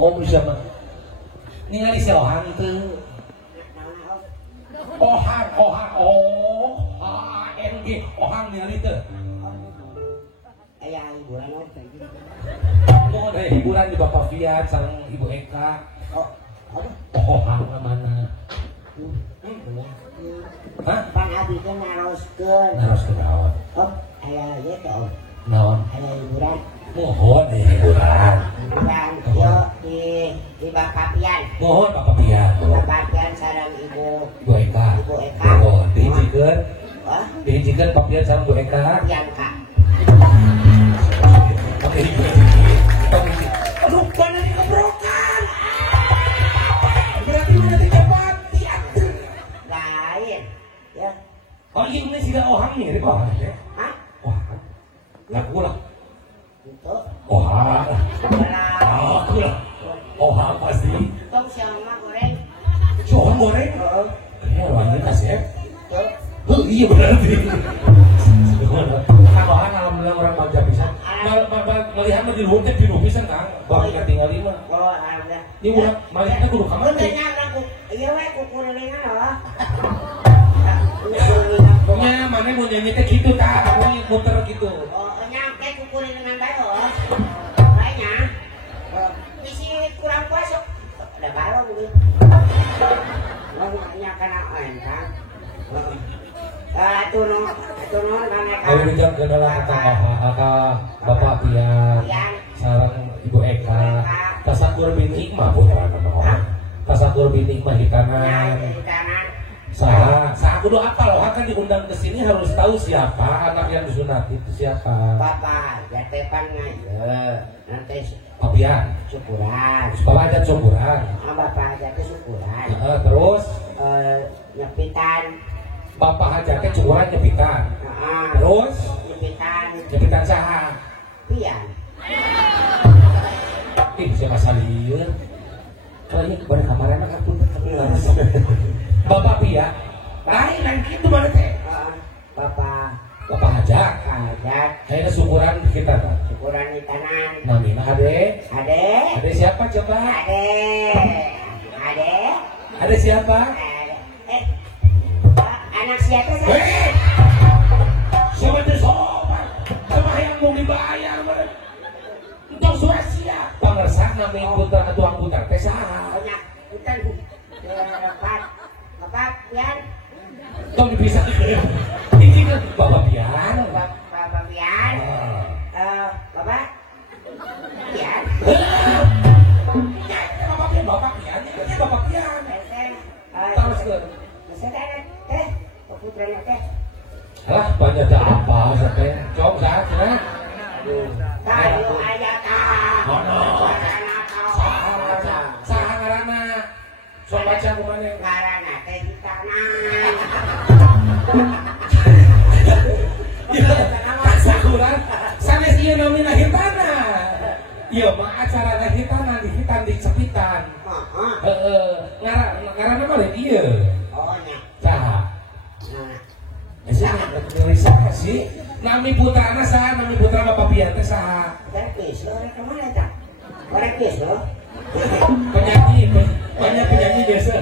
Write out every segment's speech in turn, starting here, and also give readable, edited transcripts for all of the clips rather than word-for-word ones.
Om siapa? Ningali si Ohang itu. Ohang, OHNG, Ohang ningali itu. Ayah hiburan apa? Mau ada hiburan di Bapak Fiat sama Ibu Eka. Oh, apa? Ohang mana? Hah? Bang Abi kan naroskeun. Naroskeun naon? Oh, ayah ieu teh om. Naon? Ayah hiburan. Mohon hiburan. Hiburan yo di Bapak Pian. Mohon Bapak Pian. Bapak Pian sareng Ibu Eka. Ibu Eka. Mohon dihijikeun. Wah, Dihijikeun Pak Pian sama Bu Eka. Pian Kak. Oke, aduh, mana nih kebrokan? Berarti udah dapat diatur. Lain. Ya. Oh iya ini sudah Ohang nih, ini Ohang ya? Hah? Ohang. Laku lah. Itu. Ohang. Aku lah. Ohang pasti. Tong siapa goreng? Siapa goreng? Oh. Ya wanita sih. Tuh. Oh iya berarti. Kang Ohang alhamdulillah orang bagja pisan. Melihat di rumah di rumah pisan Kang. Bang tinggal lima. Oh, alhamdulillah. Ini udah melihatnya kudu kamar. Untanya orang iya we kukuringan loh. Nya mana mau nyanyi teh gitu tah, kamu muter gitu. Oh, nyampe kukurin dengan baik loh. Kayaknya. Isi kurang puas. Ada baru mungkin. Oh, makanya karena entah. Atuh no karena Ayo dijam ke dalam kata Bapak Pian, sarang Ibu Eka, tasakur bintik mah putra nama tasakur bintik mah hitanan. Saha kudu apa loh, akan diundang ke sini harus tahu siapa anak yang disunat itu siapa. Bapak, jatepan ngaje. Nanti Pak Pian, syukuran. Bapak ada syukuran. Bapak jate syukuran. Terus nyepitan. Bapak aja teh syukuran nyepitan. Terus nyepitan saha? Pian. Ih, siapa salieun? Kalau ini kepada kamarana kapun Bapak Pian. Lain kitu mana teh? Bapak ajak. Kayaknya syukuran kita kan. Syukuran di tanan. Namina ade. Ade siapa coba? Ade siapa? Anak siapa sih? Siapa itu sopan? Sama yang mau dibayar mana? Untuk surat siap. Pangersak namanya putra tuang putra teh saha? Banyak hutan. Bapak Pian. Tong bisa ini kan Bapak Pian. Bapak Pian. Bapak Pian. Bapak Pian. Bapak Pian. Terus ke. Teh, putranya teh. Alah, banyak dah apa teh? Cok saat ya. Kayu aya tah. Saha ngaranna? Sok baca kumaha ngaranna teh di tanan. Sakuran sanes ieu namina hitana. Ieu mah acara hitana di hitan di cepitan. Heeh. Ngaranna mah lain ieu. Oh nya. Saha? Saha sih? Nami putrana saha? Nami putra Bapak Pian teh saha? Terpis lo orang kemana tak? Orang pis lo? Penyanyi biasa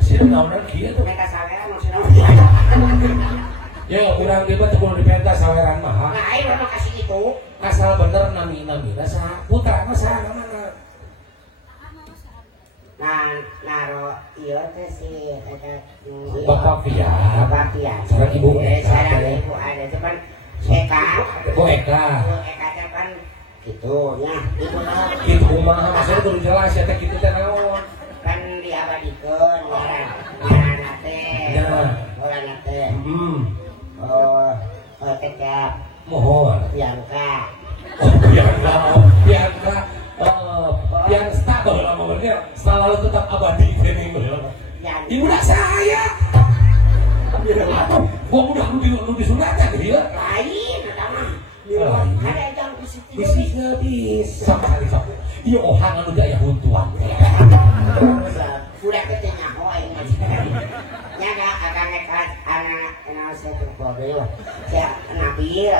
sini naonan kieu tuh. Mereka saweran maksudnya. Ya urang ge teh kudu dipentas saweran mah. Nah, ayo mah kasih itu. Asal bener namina saha? Putrana saha namanya? Naro ieu teh si eta Bapak Pian. Sareng Ibu ada depan Eka. Bu Eka. Eka teh kan gitu nya, gitu lah. Kitu kumaha maksudna kudu jelas ya teh kitu teh naon? Kan diabadikeun ngaranna teh. Ya. Orang anak teh. Kecap. Mohon. Bianca. Bianca. Yang stabil lama bener. Selalu tetap abadi ini bener. Ibu nak saya. Gua udah lu disunatkan dia. Lain, ada mah. Ada yang Bisnisnya bisa kali sok. Iya ohang anu daya huntuan. Udah ketenya hoy. Nyaga akan nekat anak saya tuh bodoh. Saya Nabil,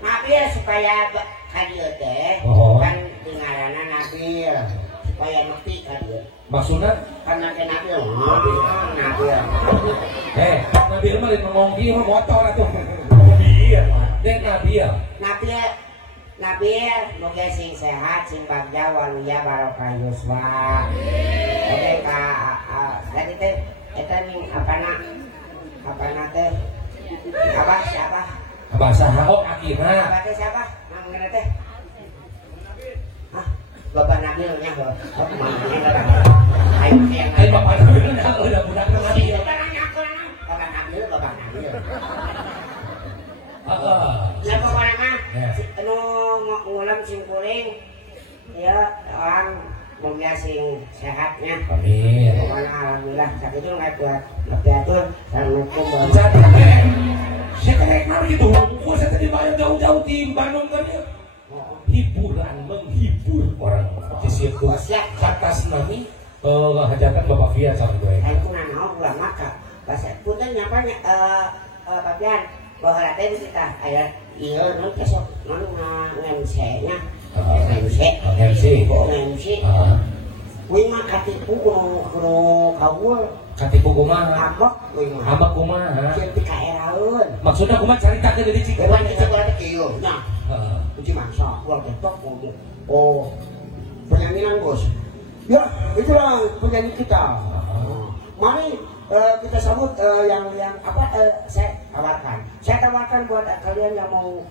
Nabil supaya kadieu teh kan dengarana Nabil supaya ngerti kadieu. Maksudnya Karena ke Nabil. Nabil mah ngomong dia motor atuh. Iya, dek Nabil, moga sing sehat, sing bagja, waluya, barokah yuswa. Oke tadi teh, eta nih apa nak teh? Siapa? Abah saha akina. Abah teh siapa? Namanya teh? Bapak Nabil nya loh. Ayo Bapak Nabil udah budak Nabil. Bapak Nabil. Ya pokoknya mah ngulam sing kuring ya orang mulia sing sehatnya. Amin. Pokoknya alhamdulillah tapi itu nggak buat lebih atur assalamualaikum. Saya kenal gitu. Kok saya tadi bayar jauh-jauh di Bandung kan ya? Hiburan menghibur orang di situ. Kata senami hajatan Bapak Fia sama gue. Aku nggak pulang maka bahasa punten nyapa bagian bahwa tadi kita ayat iya non besok non ngemse-nya ngemse wing mah katipu kuno kawul katipu kumaha abak kumaha jadi kaeraeun maksudnya kumaha carita ke dari Cirebon bukan kita berarti kieu nah uji mangsa ulah betok penyanyian bos ya itulah penyanyi kita mari kita sambut yang apa saya tawarkan buat kalian yang mau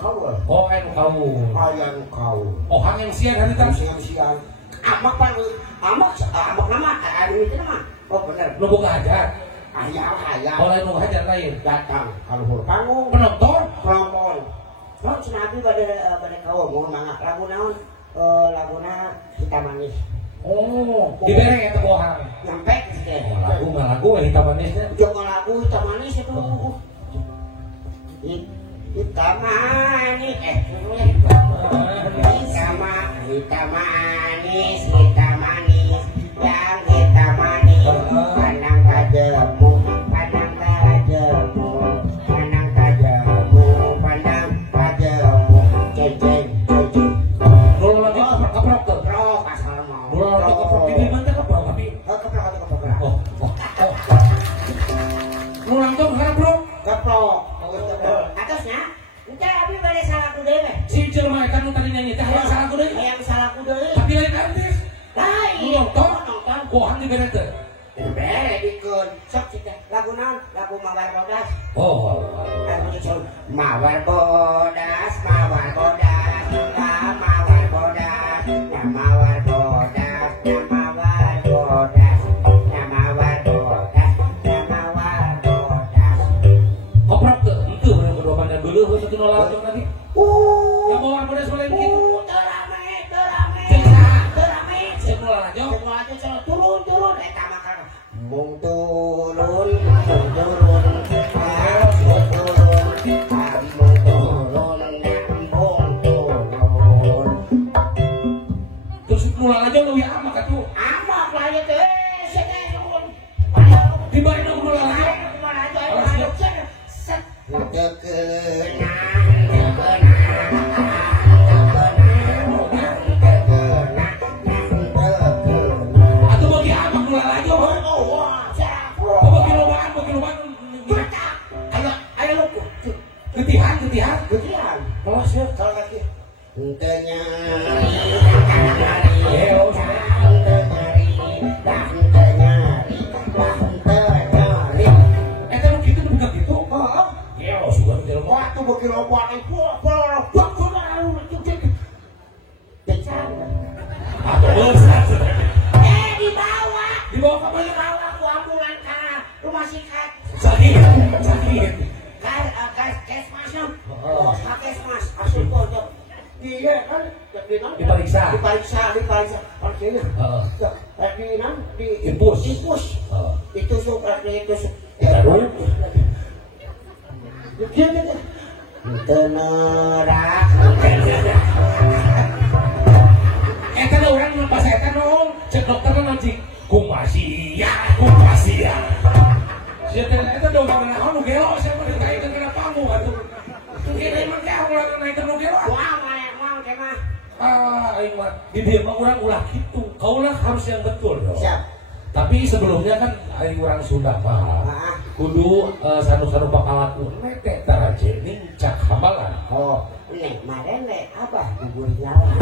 kawul. Oh, yang kawul. Yang kawul. Oh, hang yang siang hari tadi. Siang. Amak nama ada itu nama. Oh benar. Lu buka hajat. Ayah. Kalau lu hajat lain datang kalau panggung penonton. Non senapi pada kawul mau mangga lagu naon? Laguna Hitam Manis. Oh, dibereng ya tebohang. Nyampe gitu. Lagu hitam manisnya. Jangan lagu hitam manis itu. Hitam manis, hitam manis, yang hitam manis. Pandang tajammu, pandang tajammu, pandang tajammu, pandang tajammu. Ceng. Kalau lagi keprok tuh. Keprok asal mau. Kalau keprok ini mana keprok tapi? Keprok. Ngulang tuh keprok. Keprok. Atasnya, entar abi balik salah kudu deh. Si jelema eta nu tadi nyanyi teh hayang salah kudu. Hayang salah kudu. Tapi lain artis. Lain. Nonton bohong di bere teh. Bere dikeun. Sok kita lagu naon? Lagu Mawar Bodas. Oh. Lagu itu Mawar Bodas, Mawar Bodas. Mawar Bodas, Mawar Bodas, Mawar Bodas. Mawar Bodas, Mawar Bodas. Koprok tuh, itu yang kedua pandang dulu, gue satu nolak tuh tadi. Yang mau pada sekolah begitu. Terame. Semula aja. Turun. Eta makan. Mung turun. Terus mulai aja lu ya amak atuh. Amak lah ya teh. Di mana lu mulai aja? Atau bagi amak mulai aja. Bagi lobaan. Ayo lu. Ketihan. Kalau sih kalau lagi. Entenya. Atau besar. Di bawah. Di bawah apa ya? sakit. Kesmas ya. Oh, kesmas. Asup tuh. Iya kan, Diperiksa. Artinya. Di Impus. Itu suka itu. Baru. Tenerak. Eta orang lepas eta dong. Cek dokter kan nanti kumasia. Siapa eta dong karena kamu gelo siapa dikaitkan kena panggung atuh. Kira emang teh orang naik ke gelo. Wah, kemah. Aing mah di dieu mah urang ulah kitu. Kaulah harus yang betul dong. Siap. Tapi sebelumnya kan aing urang Sunda mah kudu sanu-sanu pakalatku nete taraje ning cak hambalan. Oh, nek maren nek abah bubur jalan.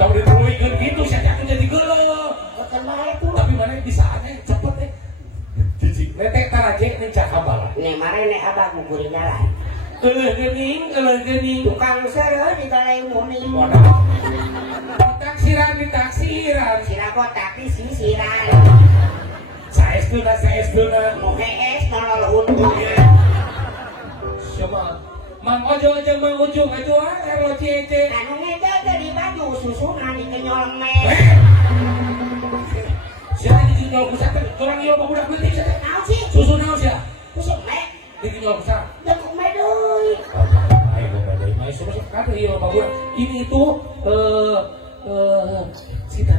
Tong dituruikeun kitu sia jadi geuleuh. Tapi mana bisa ane cepet teh. Jijik nete taraje ning cak hambalan. Nek maren nek abah bubur jalan. Eueuh geuning. Tukang sereu di balai muni. Ditaksiran. Sirago tapi sisiran. Saestuna. Moke es nolol untungnya. Siapa? Mang Ojo jeung Mang Ujung itu ROCC. Anu ngece teh di baju susunan di kenyol me. Siapa di kenyol kusat? Orang ieu mah budak leutik sia. Naon sih? Susu naon sia? Susu me. Di kenyol kusat. Dekuk me deui. Ayo deui mah susu kade ieu mah budak. Ini itu kita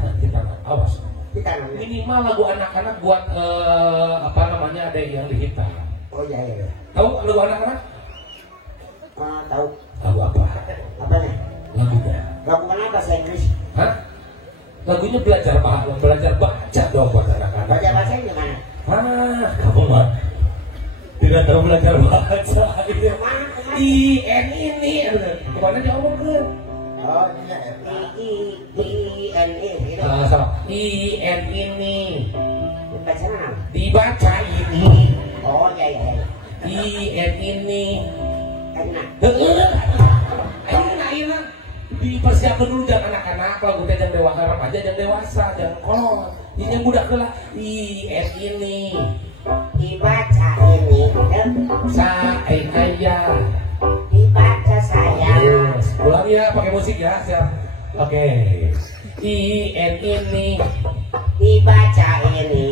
awas. Minimal lagu anak-anak buat apa namanya ada yang dihitam. Oh iya. Tahu lagu anak-anak? Tahu. Lagu apa? Apanya? Lagunya. Lagu mana bahasa Inggris? Hah? Lagunya belajar baca dong buat anak-anak. Baca gimana? Kamu mah tidak tahu belajar baca. IN ini, kemana jawab kan? Oh iya. INE gitu. Salah. IN ini. Baca mana? Dibaca ini. Oh iya. IN ini. Enak. Enak. Dipersiapkan dulu jangan anak-anak, lagu teh jangan dewasa, remaja jangan dewasa, jangan kolot. Ini yang budak lah. IN ini. Dibaca ini. Saya. Dibaca saya. Ulang ya, pakai musik ya, siap. Oke. IN ini. Dibaca ini.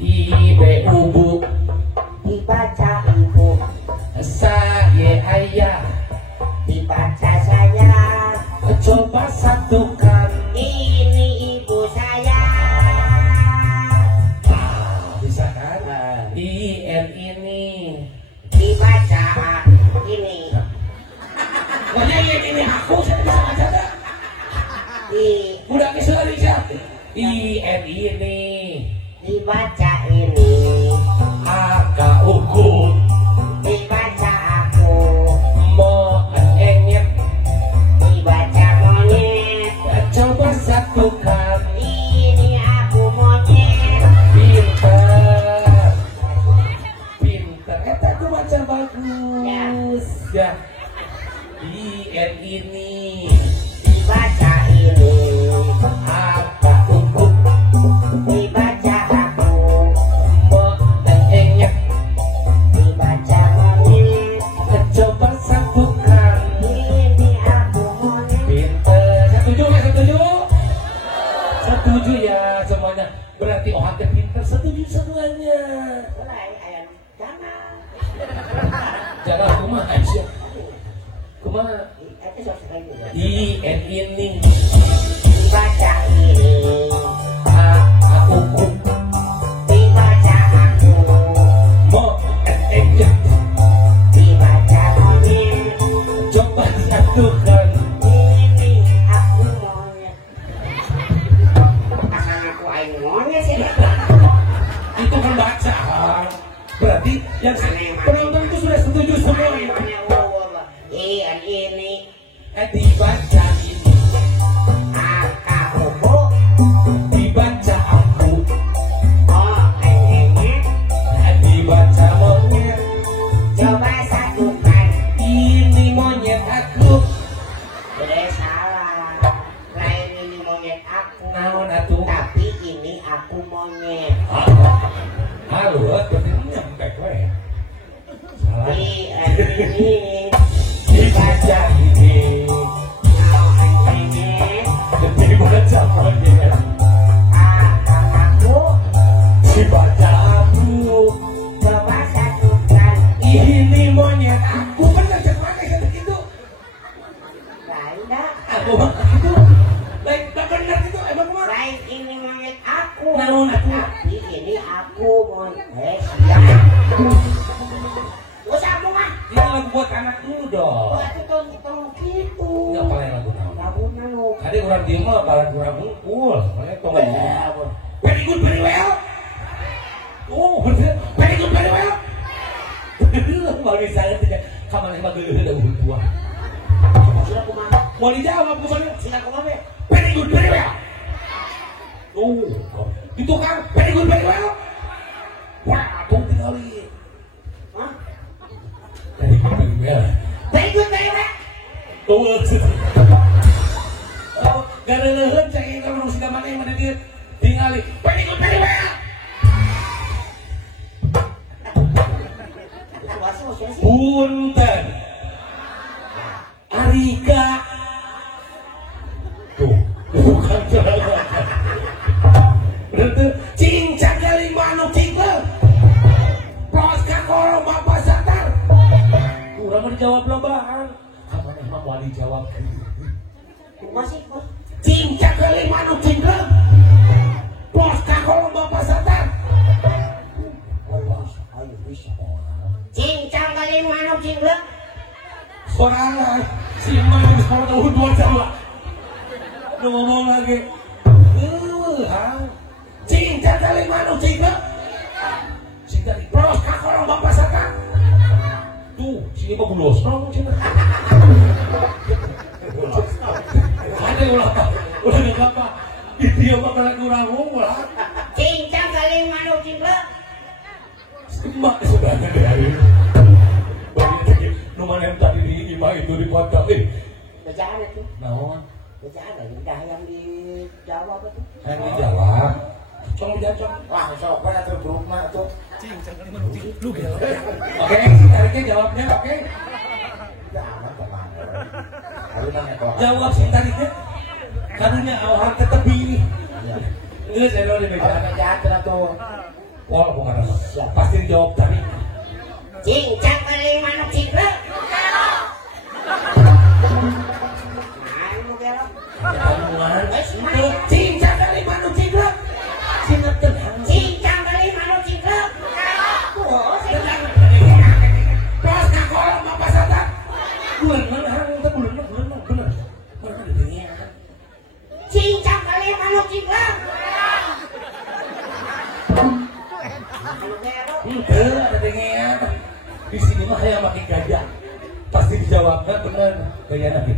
IBU. Dibaca ibu. Saya ayah. Dibaca saya. Coba satukan. Ini ibu saya. Bisa kan? IN ini. Dibaca ini. Pokoknya ini aku saya bisa baca tak? Udah kesel siapa? IN ini. Dibaca ini. Aka uku. Dibaca aku. Mo enyet. Dibaca monyet. Coba satukan. Ini aku monyet. Pinter. Eta aku baca bagus. Ya. IN ini. Dibaca ini. Aka uku. Dibaca aku. Mo enyet. Dibaca monyet. Coba satukan. Ini aku monyet. Pinter. Setuju ya semuanya. Berarti oh teh pinter. Setuju semuanya. Mulai ayam jangan. Jangan kumaha Aisyah. Kumaha? Itu selesai juga. IN ini. Dibaca ini. Aku Dibaca aku. mo enyet. Dibaca monyet. Coba satukan. Ini aku monyet. Asal aku aing monyet sih. Itu kan baca. Berarti yang penonton itu sudah setuju semuanya. Ini Dibaca ini. aku Dibaca aku. oh ini Dibaca monyet. coba satukan. Ini monyet aku. Udah salah. Lain ini monyet aku. Naon atuh? Tapi ini aku monyet. Halo, berarti nyampe we. ini dibaca ini detik baca dia aku dibaca aku coba satukan ini monyet aku bener cek mana kata gitu lain dah aku itu baik bener itu emang kemana lain ini monyet aku naon aku tapi ini aku monyet usah aku mah ini lagu buat anak lu dong aku tong gitu nggak paling lagu naon lagu nanu tadi kurang diem mah paling kurang ngumpul makanya tong very good very well oh bener very good very well bagi saya tidak kamar yang bagus udah tua sudah aku mah mau dijawab kemana sudah aku mah very good very well oh itu kan very good very well wah tuh tinggal lihat hah very good very well very good very well oh gak ada leher cek kalau harus kamar yang mana dia tinggal very good very well punten Arika tuh bukan cerita bener cincang kali manuk cingkel pos kakolong bapak satar kurang mau dijawab lobaan kapan emang mau dijawab masih kok cincang kali manuk cingkel pos kakolong bapak satar ayo bisa cincang kali manuk cinglek sorangan si emak ini sekolah tahun 2 Jawa lu ngomong lagi cincang kali manuk cinglek cinta di pros kakolong bapak satar tuh sini mah bulos dong cinta ada ulah gak apa dia mah kalian kurang ngomong cincang kali manuk cinglek emak sebenarnya dari banyak rumah yang tadi di imah itu di kota bacaan itu naon bacaan udah yang dijawab itu yang dijawab cong dijawab wah sok pada tuh grup mah tuh oke tariknya jawabnya oke udah aman teman harus nanya kok jawab sih tariknya karunya awal tetep pilih nggak saya udah orang beda bacaan tuh wah bukan apa pasti dijawab tadi cincang kali manuk cinglek cincang kali manuk cinglek cinta tenang cincang kali manuk cinglek pas kakolong bapak satar bulan bener cincang kali manuk cinglek ada dengean di sini mah kayak makin gajah pasti dijawabnya bener gaya nabi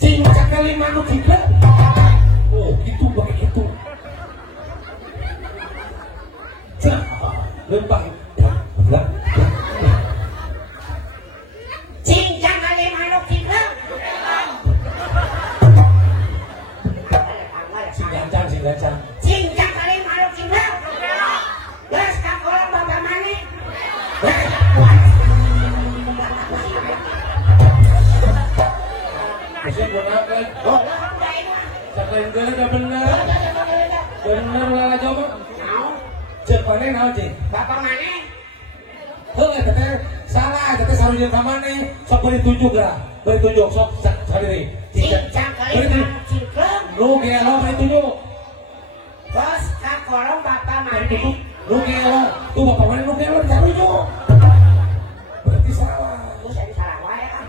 cincang kali manuk juga oh gitu begitu cak lempang cincang kali manuk cinglek sing gancang cincang kali manuk cinglek geus kakolong bapak maneh mesin gunakan oh lah udah ini sakain gue udah bener lala coba cek mana naon cek bapak maneh teteh salah teteh sarujeun ka maneh sok beri tunjuk lah beri tunjuk sok cari cincang kali manuk cinglek lu gelo beri tunjuk bos kakolong bapak beri maneh tunjuk lu gelo tuh bapak maneh lu gelo cari tunjuk berarti salah terus ada salah wae kan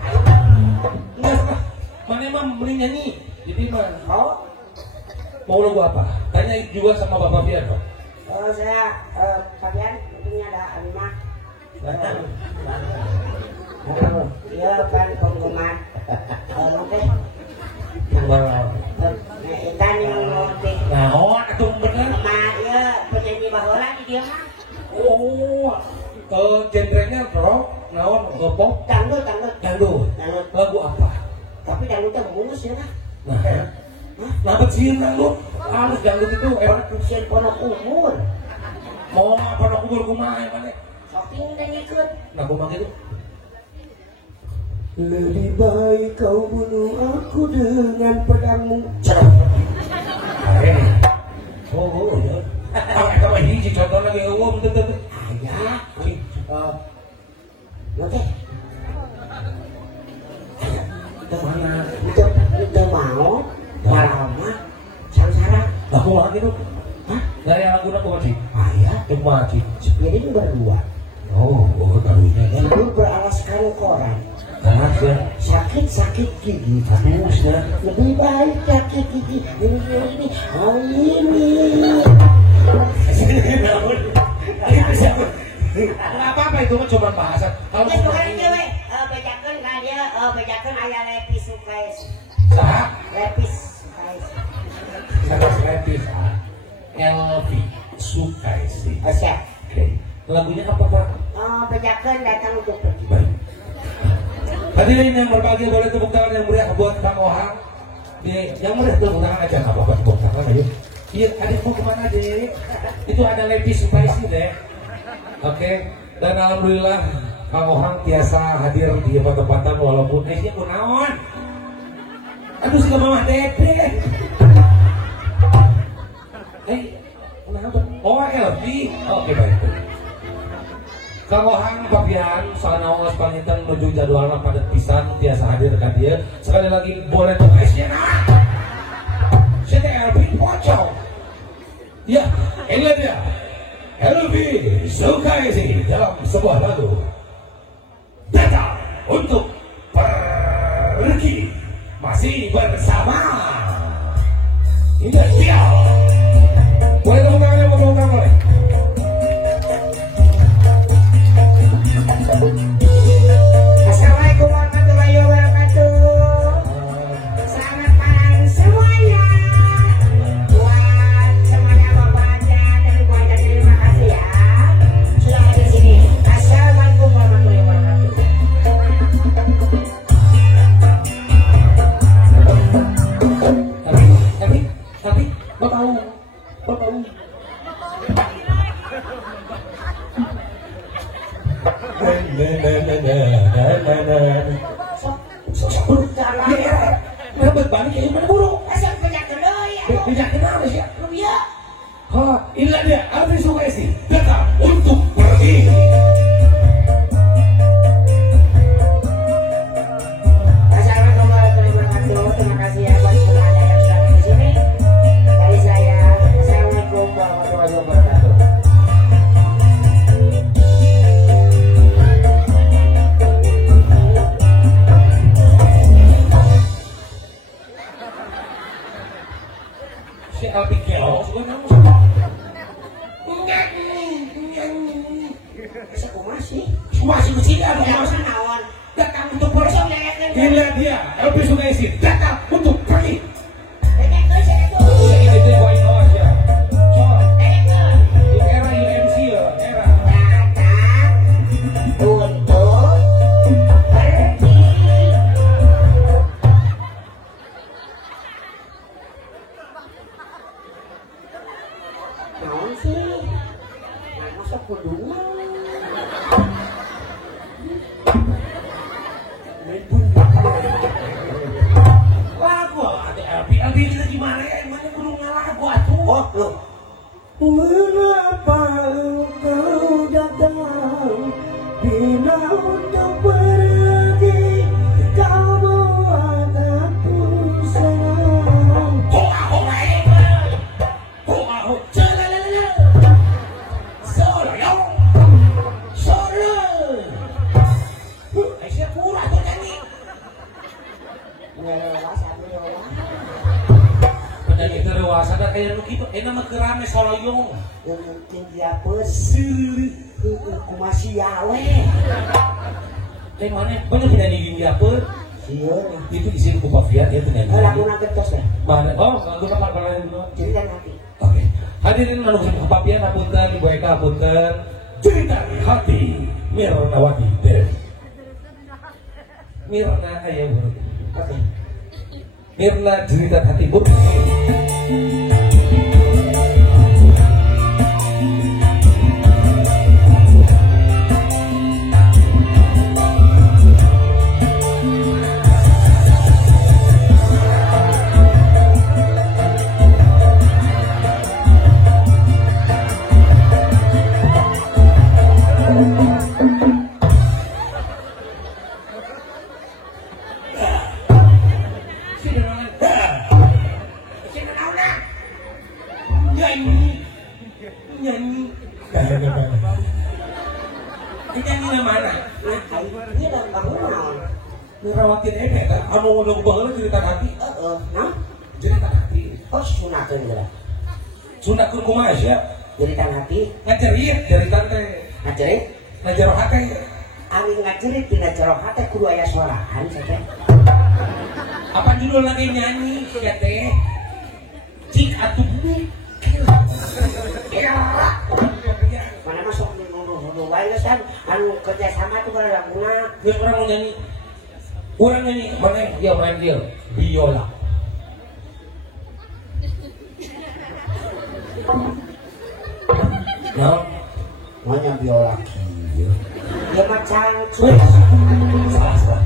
enggak salah maneh mah mending nyanyi jadi mah oh mau lagu apa tanya juga sama bapak Fian dong saya Fabian tentunya ada 5 iya kan penggemar oke kita nih ngerti naon atuh bener mah iya penyanyi baheula di dia mah oh genrenya rock naon pop dangdut lagu apa tapi dangdut teh mulus ya lah nah bersih dangdut harus dangdut itu usia pondok umur Mau apa nak kubur kumaha mana? Sok ting dan ikut. Nah kumaha gitu. Lebih baik kau bunuh aku dengan pedangmu. Oh, ya. Kalau hiji contoh lagi tuh. Ayah. Nanti. Mana? Itu mau. Malama. Sangsara. Aku mau gitu. Hah? Dari lagu aku masih. Ayah. Itu masih. Jadi itu berdua. Oh, ketahuinya kan. Itu beralaskan koran. Keras ya. Sakit gigi. Aduh, sudah. Lebih baik sakit gigi. Ini. Oh ini. Nggak apa-apa itu mah cuma bahasa. Kalau Kemarin cewek, bejakan kan dia, bejakan ayah lepis sukais. sah, Lepis sukais. saya lepis, LV sukai sih. Oh siap. Oke. Lagunya apa Pak? Bejakan datang untuk pergi. Baik. Hadirin yang berbahagia boleh tepuk tangan yang meriah buat Kang Ohang. Yang meriah tepuk tangan aja nggak apa-apa tepuk tangan aja. Iya, adik mau kemana dek? Itu ada lepis sukai sih dek. Oke. Dan alhamdulillah Kang Ohang biasa hadir di tempat-tempatan walaupun dia kunaon. Aduh suka mama dede. Kenapa? Oh LV. Oke baik. Kang Ohang papian sanaos pangitan menuju jadwalna padat pisan biasa hadir ka dia. Sekali lagi boleh tuh guysnya nah. CTLV pocong. Ya, ini dia. LV Sukaisi dalam sebuah lagu. Datang untuk pergi masih bersama. Ini dia. Boleh tepuk tangannya, boleh. Assalamualaikum warahmatullahi wabarakatuh. Selamat malam semuanya. Buat semuanya Bapak dan Ibu Aja terima kasih ya. Sudah hadir di sini. Assalamualaikum warahmatullahi wabarakatuh. Tapi, Bapak Berbet balik ya mana buruk? Asal penjaga doi. Tidak kenal sih. Ya. Inilah dia Alvin Sukaisi datang untuk pergi. Assalamualaikum warahmatullahi wabarakatuh. Terima kasih ya buat semuanya yang sudah di sini. Dari saya, Assalamualaikum warahmatullahi wabarakatuh. Si Alvin Kelo masih kecil ada masih datang untuk pergi. Inilah dia Alvin Sukaisi datang untuk pergi. Mengapa engkau datang bila untuk pergi kau buat aku senang. Penyanyi dewasa dan kayak gitu, nama kerame soloyong. Yang mungkin dia pesir, masih yawe. Kayak mana? Banyak penyanyi gini apa? Iya. Itu di sini Bapak Fiat ya penyanyi. Lagu nak kertas lah. Mana? Oh, lagu apa lain dulu? Cerita nanti. Oke. Hadirin manusia kepapian apunten, Ibu Eka apunten. Cerita hati Mirnawati Dewi. Mirna ayo. Oke. Mirna cerita hati Bu. nyanyi nyanyi mana? Ini dan bangunan. Ngerawatin kan? Anu ngomong banget cerita hati. Nah, Cerita hati. oh sunatun geura. Sunatun kumaha sia? Cerita hati, Ngacerit cerita teh. ngajerit, Ngajaro hati. ari ngajerit tina jero hate kudu aya suaraan teh. Apa judul lagi nyanyi ya teh? Cik atuh mikir. Mana masuk nuduh wae geus kan anu kerja sama tuh kada laguna. Geus orang mau nyanyi. Orang nyanyi mana dia main dia biola. Nah, Manya biola kieu. Dia mah cangcut. salah.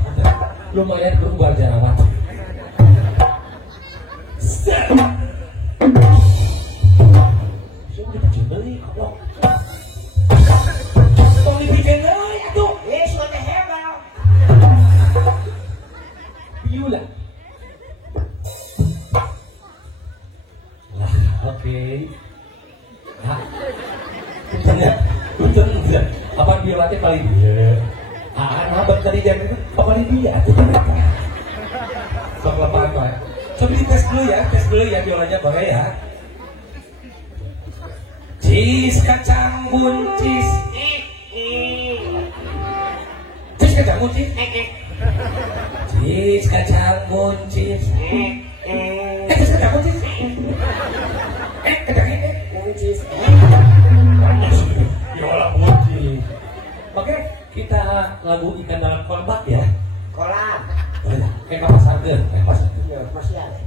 Lumayan berubah jerawat. Sudah dibeli kok. Tong dibikin euy atuh. Sudah teh hebal. Biola. Lah, oke. Nah, Punten apa biola teh paling dia. Apa tadi jadi itu paling dia tuh mereka. Sok lepas Pak. Coba dites dulu ya biolanya Bang ya. Cis kacang buncis. Cis kacang buncis. Cis kacang buncis. Cis kacang buncis. Kacang buncis. Biola buncis. Oke, kita lagu ikan dalam kolbak ya. Kolam. Kayak kapas harga, Masih ada.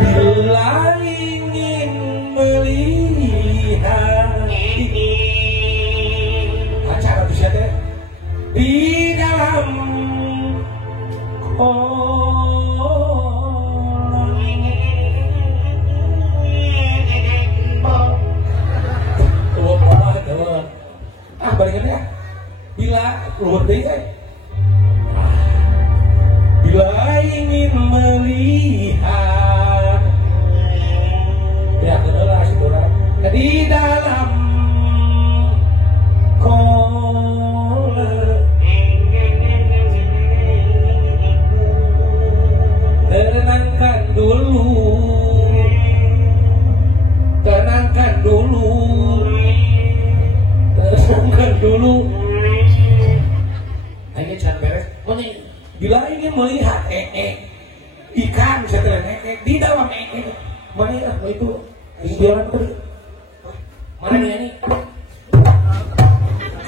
Bila ingin melihat acara tuh siapa? Di dalam kolam. Balikin ya. Bila luar deh kan. Bila ingin melihat ya kenalah saudara di dalam kolam tenangkan dulu ayo jangan beres. Bila ingin melihat ikan setelah di dalam mana itu biaran tadi mana nih ini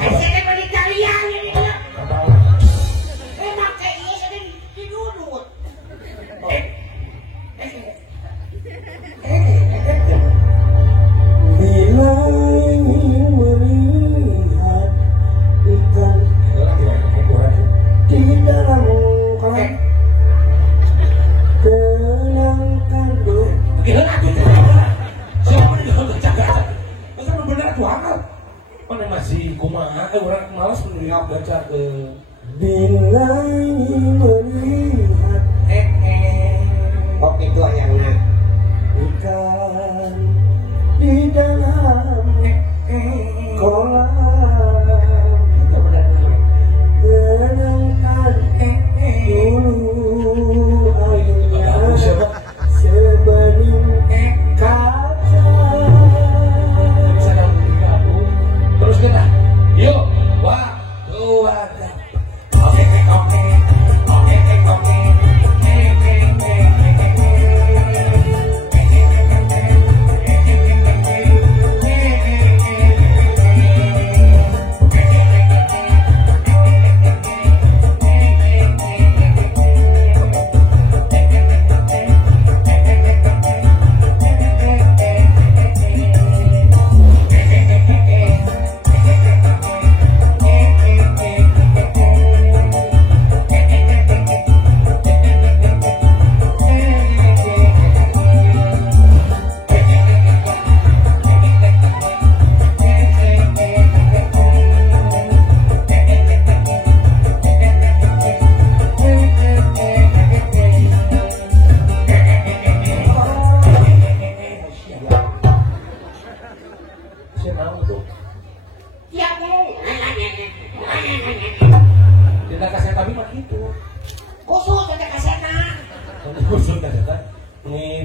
Saya beli kalian ini dia. Emang kayak ini saya di dulu. Bila ingin melihat ikan di dalam kolam, tenangkan dulu. gila tuh siapa yang jaga masa benar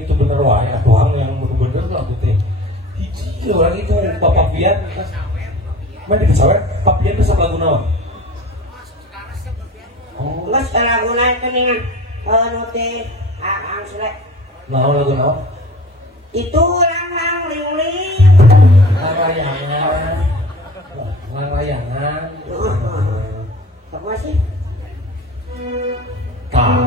itu bener wae doang yang bener lagu teh. Hiji orang itu Bapak Pian. Mana disawet Pak Pian bisa lagu naon? Oh, Geus laguna teh ningan nu teh ang sule. naon lagu naon? Itu lang ling. Layangan. Apa sih? Tah.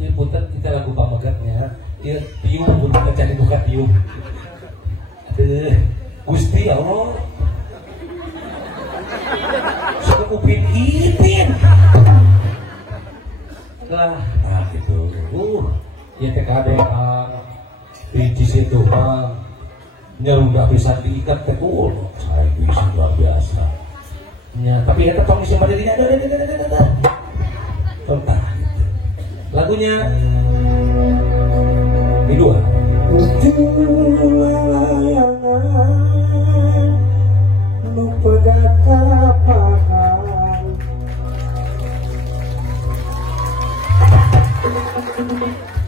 Ieu punten kita lagu pamegatnya. Ieu tiup punten cari buka tiup. Aduh, Gusti Allah. Suka upin ipin. Lah, nah gitu. Ya TKD di situ mah nyerudah bisa diikat ke saya bisa luar biasa. Ya, tapi ya tetap misi mandirinya ada. Tontah. Lagunya ini dua.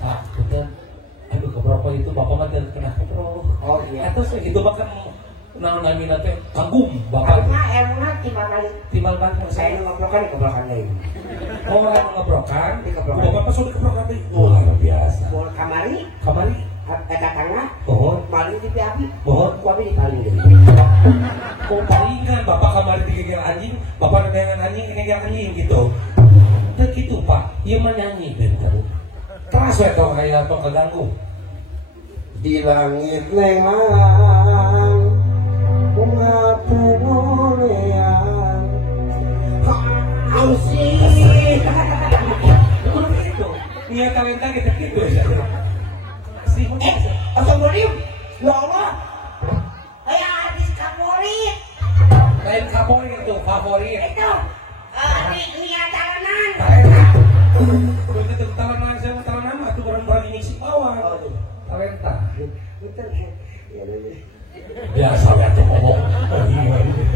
Ah, betul. Aduh, keberapa itu bapak mah kena keberapa. Oh iya. Atau itu bahkan naon namina teh kagum bapak Elna timbal kali. timbal bangku Saya saya. ngobrokan di kebelakangan deui. Oh, orang ngebrokan, Di kebrokan. bapak pas udah kebrokan deh. Oh, luar biasa. Bol kamari Kamari, eta tangga pohon, paling di api. pohon. Ku abi di paling deui. Kau palingan bapak kamari digigir anjing, bapak nedengan anjing digigir anjing gitu. Teu gitu pak, ieu mah nyanyi bentar. Keras we tong aya tong kaganggu. Di langit lengang bunga pemulihan Ausi. Gitu. Nia talenta gitu gitu. Si Asal murim. Ya Allah. Aya artis favorit. lain favorit itu favorit. Itu Nia Jalanan. Begitu talanan saya mau talanan mah tuh barang-barang ini si bawah. Talenta. Betul. Biasa ya tuh ngomong.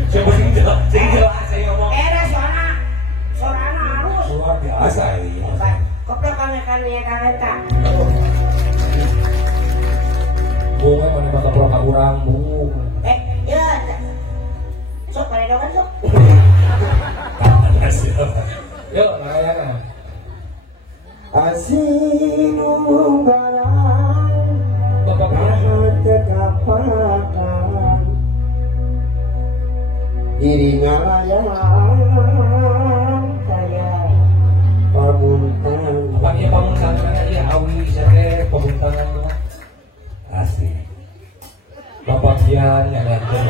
Saya mesti jelas, saya ngomong. Era suarana halus. Luar biasa ini. Koprokan Nia Talenta. Bunga mana bakal pulang ke urang, Bu. Ya. Sok pada dokan sok. Yuk, Narayana. Asinu barang Bapak Pian. kedapatan dirinya layang kaya pabuntan Apa dia pamungkannya iya awi sare pamungkangan asli. Bapak Pian yang ngatur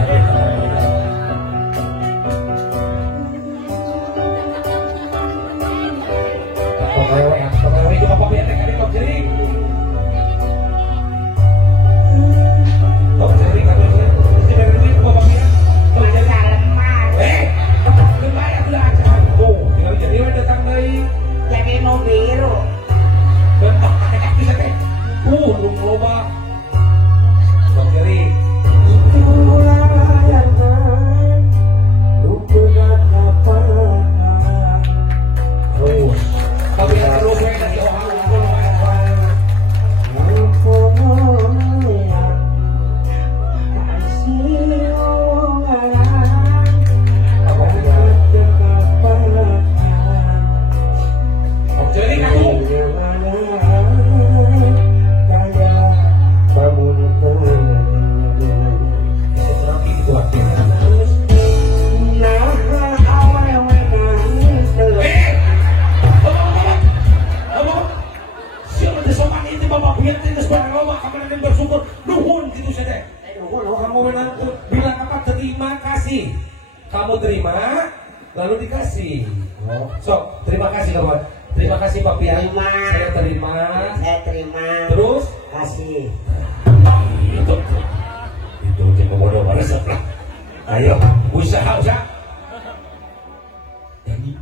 Pokoknya itu Bapak Pian yang ada top jadi. Top jadi kan mesti dari duit Bapak Pian. Top jadi. Kembali aku dah aja. Oh, tinggal jadi datang dari. Jadi no biru. Dan bisa teh. Dong loba. Top jadi. layangan lupa kapanan Terus. Tapi yang terus saya dari orang. Jadi kamu. Itu artinya. Siapa disopan itu Bapak Pian itu sebagai loba kamu bersyukur nuhun gitu saja. Kamu bilang apa? Terima kasih. Kamu terima, lalu dikasih. So, terima kasih kawan. Terima kasih Pak Pian. Terima. Saya terima. Saya terima. Terus Kasih. itu cek bodoh mana sebelah. Ayo usaha. Jadi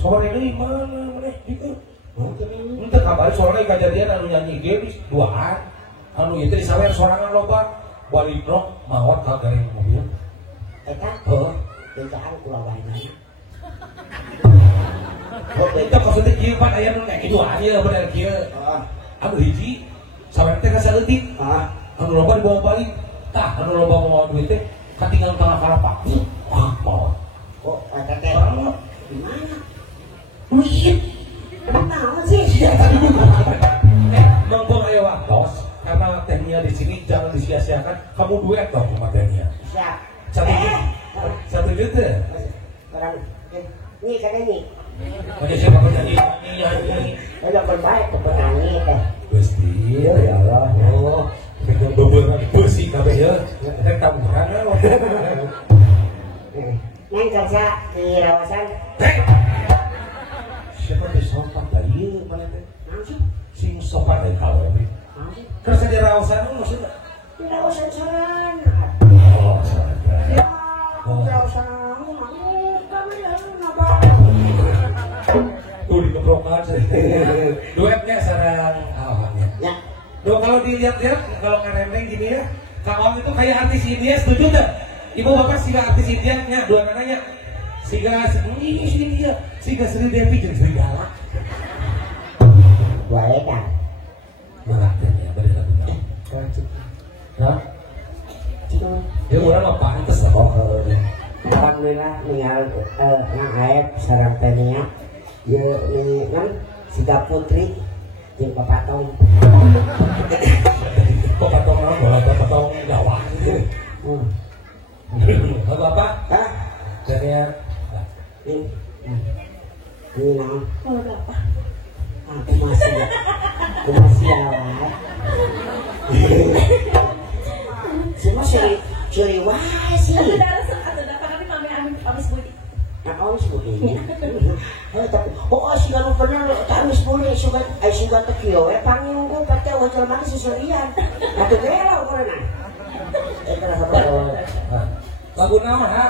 Sore ini mana maneh gitu. Henteu kabar sore kajadian anu nyanyi ge duaan. Anu ieu teh sawer sorangan loba. Walidro mawat ka gareng mobil. Eta? Heeh. Bejaan kula wae nanya. Oh, itu maksudnya kieu pan aya nu nek duaan ieu bener kieu. Heeh. Anu hiji sawer teh ka saleutik. Heeh. Anu loba dibawa balik. Tah anu loba mau duit teh katinggal tengah kalapak. Wah, mau. Oh, eta teh di mana? Wih. Kenapa sih? Iya tadi Monggo ayo waktos karena tehnya di sini jangan disia-siakan. Kamu duet dong sama tehnya. Siap. Satu juta. Orang ini kan ini. Punya siapa penyanyi? Nyanyi. Udah berbaik ke petani teh. Gusti, ya Allah. Oh, kita beberapa bersih kabeh ya. Kita tabuhan. Neng kerja di rawasan. Siapa di sopan tadi? Mana teh? Langsung. Sing sopan dari kau ini. Langsung. Kerja di rawasan maksudnya? Di rawasan sana. Oh, sopan. Ya, di rawasan kami apa? Tuh dikeprokan. Duetnya sarang awalnya. Ya. Duh kalau dilihat-lihat kalau ngeremeng gini ya, Kang itu kayak artis India, setuju nggak? Ibu bapak siga artis India, dua anaknya. Siga India, siga Sri Devi jeung Sri Galak. Wae kan. Manaknya bener bener. Nah, ya orang mah pantes lah. Alhamdulillah ningali ngaep sareng tania. Ye ni kan Siga Putri jeung Papatong. Kok patong orang bola patong gawang. Lagu apa? Hah? Dari Ini. Ini naon? Mau berapa? Aku masih awal. Semua curi wae sih. Atau darah tapi kami habis budi. Nah, amis budi. Tapi sih kalau pernah amis budi suka tekio panggung ku pate wajal mana seserian. Atuh gelo pernah. Eta apa? lagu nama ha?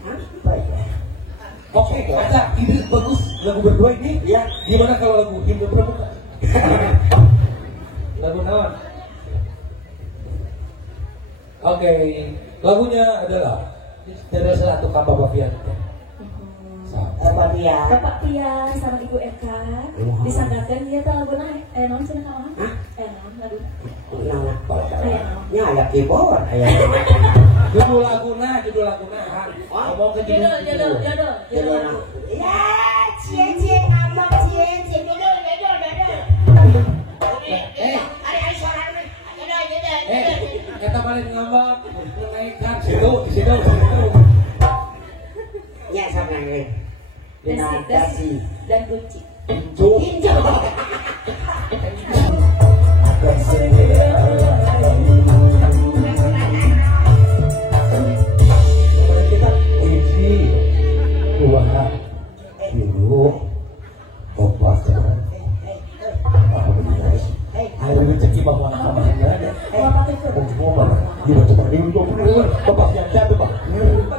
Apa ya? Oke, ada ide bagus lagu berdua ini. Ya. Gimana kalau lagu Hindu Pramuka? Lagu nama. Oke, lagunya adalah dari salah satu kapal Bapian. Apa dia? Bapak Pian sama Ibu Eka disanggakan dia tuh lagu non cina kawan. Non lagu. Nama nya ada keyboard aya. Judul laguna ha. Ngomong ke Jodoh. Ya, cie ngambek cie jodoh. Ari suarana. Jodoh. Kita paling ngambek menaikkan situ. Ya sama ini. Dinadasi dan kunci. Pintu. pinjam. Aku sendiri. si bapak namanya. Bapak itu. Oh, bapak. Gimana coba ini untuk bapak yang jatuh pak.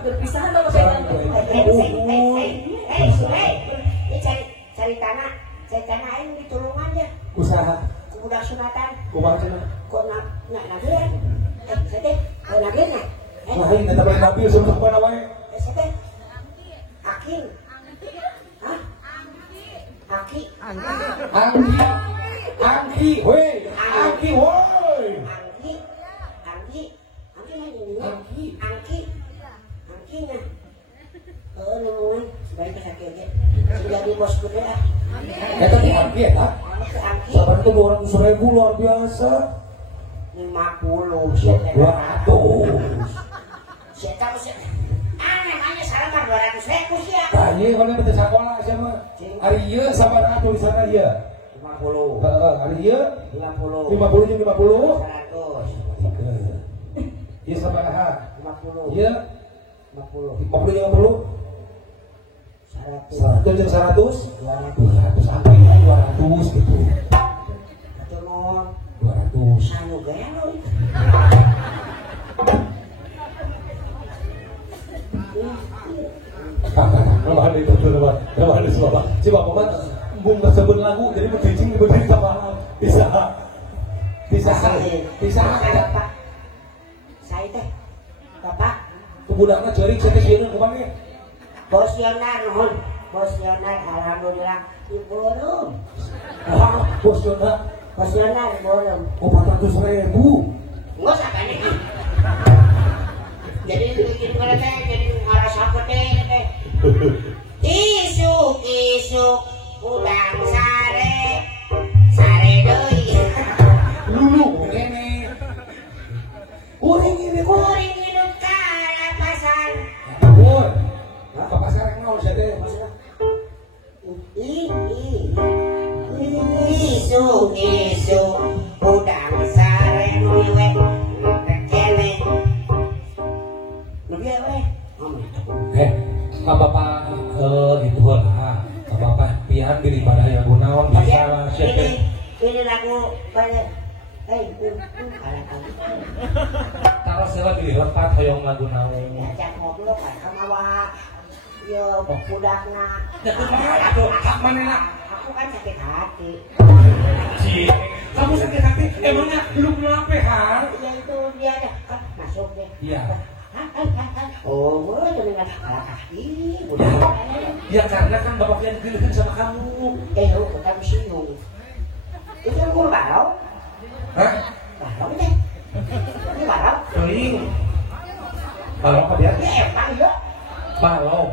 Berpisahan bapak pegang. Cari tanah ini di tulungan ya. Usaha. Udah sunatan. Kumang cina. Kok nak nagian? Sedih. Kok nagian? Wah ini tetap nabi sebelum mana wae. Sedih. Aking. Hah? Aki. Angki, woi. Angki, woi. Angkinya. Oh, nungguin. Sebaiknya sakit aja. Sudah di bos gue ya. Eta di Angki ya, tak? Angki. Sabar itu 200.000 luar biasa. 50. 200. Saya tahu sih. Namanya salah kan 200.000 sih ya. Tanya kalau betul sekolah siapa? Hari iya sabar atuh di sana dia. 50. Hari iya 50. 50 jeung 50. 100. Iya sabar 50. Iya 50. 50 jeung 50. 100. 100 jeung 100. 200. 200 apa ya 200 gitu. Atur nuhun. 200. Sanu gaya lo. Nama itu nama itu bapak. Si bapak kan bung sebut lagu jadi bercicing berdiri sama bisa. Bapak. Saya teh. Bapak. Kebudaknya cari cetek sieun kemana? Bos Yonar nuhun. Bos Yonar alhamdulillah diborong. Bos Yonar. Bos Yonar diborong. 400.000. Enggak sampai nih. Jadi bikin mereka jadi ngerasa gede teh. Isuk udang sare deui. Lulu ngene. Kuring ini Kuring hidup ka lapasan. Ampun. Bapak sekarang naon sia teh? Isuk udang sare nu we kene. Nu bieu we. Kak bapak itu lah. Kak bapak pian daripada yang gunawan bisa sia teh. Ini lagu banyak. Taruh sewa di lepat hoyong lagu naon. Ajak ngobrol kan sama wa. Yo budakna. Aduh, hak manehna? Aku kan sakit hati. Cie, kamu sakit hati? Emangnya belum kenapa, ha? Ya itu dia dah kan masuk deh. Iya. Oh, boleh dengan kaki. Ya karena kan bapak yang giliran sama kamu. Oh, bukan singgung. Itu kan gua barau. Hah? Barau deh. Ini barau. Keling. Balong apa dia? Ya empang ya. Balong.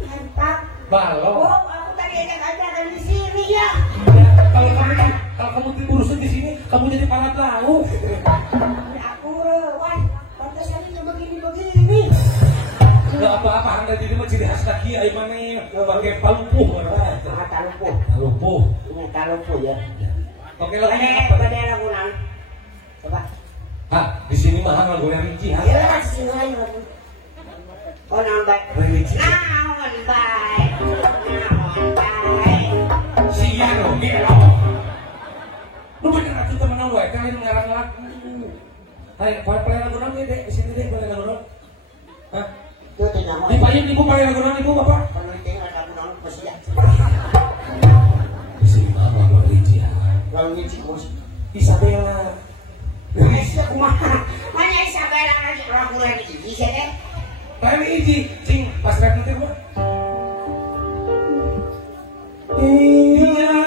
Empang. Balong. Oh, aku tadi aja di sini ya. Kalau kamu diurusin di sini, kamu jadi palat lauk. Aku rewan. Pantesan ini begini. Enggak apa-apa, anda jadi mah ciri khas kaki ayo mana pakai palupuh. Talupuh. Palupuh. Ini talupuh ya. Oke lah. Pada lagu nang. Coba. Ah, di sini mah lagu yang rinci, ha. Ya, sini aja. Oh, nambah. Rinci. Naon bae. Sia lo, gelo. Lu bener atuh temenan wae kalian ngarang lagu. Hai, pare lagu naon ge, Dek? Di sini Dek, pare lagu naon? Hah? Itu tidak mau. Di payung ibu pare lagu naon ibu, Bapak? Penelitian lagu naon pasti ya. Di sini mah lagu rinci, ha. Lalu ini mus. Isabella. Bisa kumaha? Mana Isabella lagi lagu lagi bisa deh. Lain iji, cing pas rap nanti gua. Iya,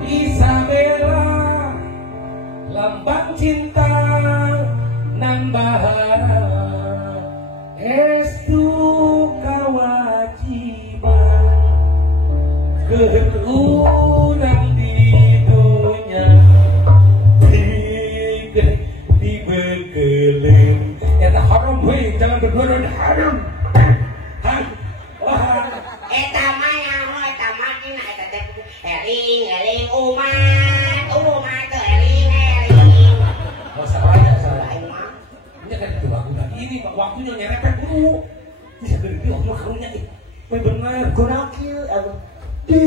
Isabella, lambang cinta nan bahara, estu kewajiban keurang di dunia dibekelin. Eta haram weh, jangan berdua haram. Eta mah yang eta mah ini eta teh eling umat ke eling. Masalah mah. Ini kan itu lagu ini waktunya nyerepet dulu. Bisa gede waktu karunya ih. Bener. Kunaon kieu Di